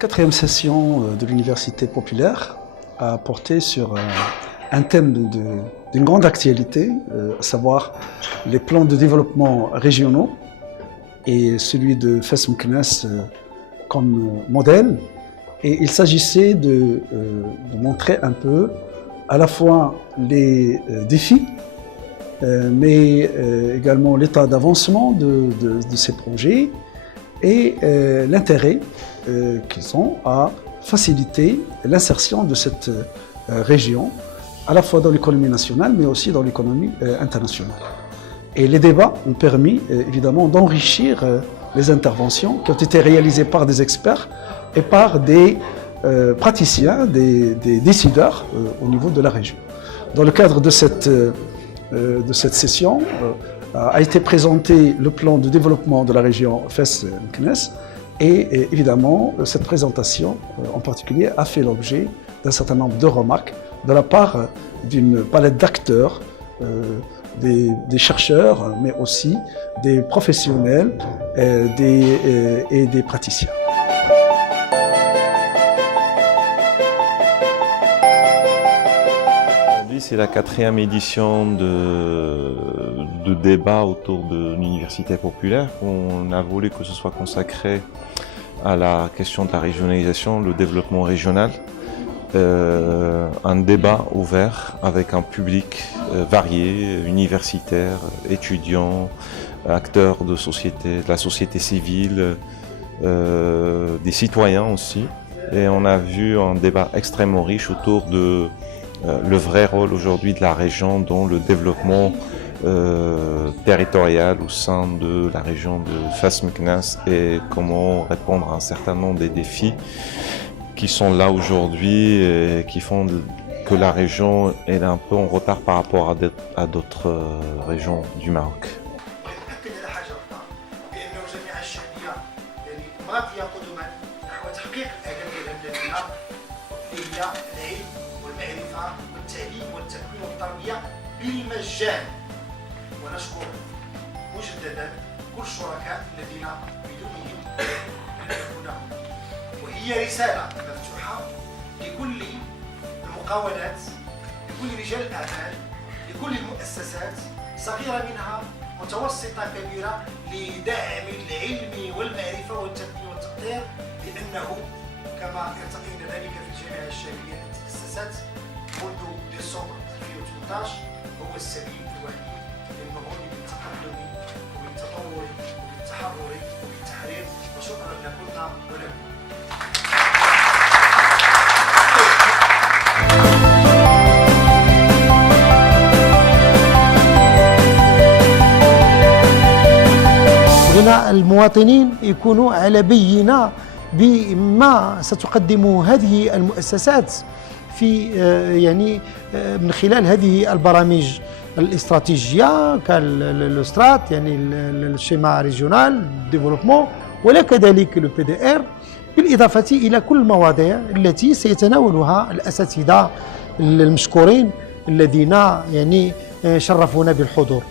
Quatrième session de l'Université populaire a porté sur un thème d'une grande actualité, à savoir les plans de développement régionaux et celui de Fès Meknès comme modèle. Et il s'agissait de montrer un peu à la fois les défis, mais également l'état d'avancement de ces projets et l'intérêt qu'ils ont à faciliter l'insertion de cette région, à la fois dans l'économie nationale, mais aussi dans l'économie internationale. Et les débats ont permis évidemment d'enrichir les interventions qui ont été réalisées par des experts et par des praticiens, des décideurs au niveau de la région. Dans le cadre de cette session, a été présenté le plan de développement de la région Fès Meknès et évidemment cette présentation en particulier a fait l'objet d'un certain nombre de remarques de la part d'une palette d'acteurs, des chercheurs mais aussi des professionnels et des praticiens. C'est la quatrième édition de débat autour de l'Université populaire. On a voulu que ce soit consacré à la question de la régionalisation, le développement régional. Un débat ouvert avec un public varié, universitaire, étudiants, acteurs de la société civile, des citoyens aussi. Et on a vu un débat extrêmement riche autour de le vrai rôle aujourd'hui de la région dans le développement territorial au sein de la région de Fès Meknès et comment répondre à un certain nombre des défis qui sont là aujourd'hui et qui font que la région est un peu en retard par rapport à d'autres régions du Maroc. بالمجان ونشكر مجددا كل الشركاء الذين بدونهم لن نكون هنا وهي رسالة مفتوحة لكل المقاولات لكل رجال الأعمال لكل المؤسسات صغيرة منها متوسطة كبيرة لدعم العلم والمعرفة والتنمية والتطوير لأنه كما ارتقينا ذلك في الجامعة الشاملية التي تأسست منذ ديسمبر 2018 هو السبيل الوحيد للنهوض بالتقدم وبالتطور وبالتحرر وبالتحرير وشكرا لكم ولكم. بغينا المواطنين يكونوا على بينة بما ستقدمه هذه المؤسسات في يعني من خلال هذه البرامج الاستراتيجية كالسترات يعني الشيما ريجيونال ديفلوبمون ولا كذلك لو بي دي ار بالإضافة إلى كل المواضيع التي سيتناولها الأساتذة المشكورين الذين يعني شرفونا بالحضور.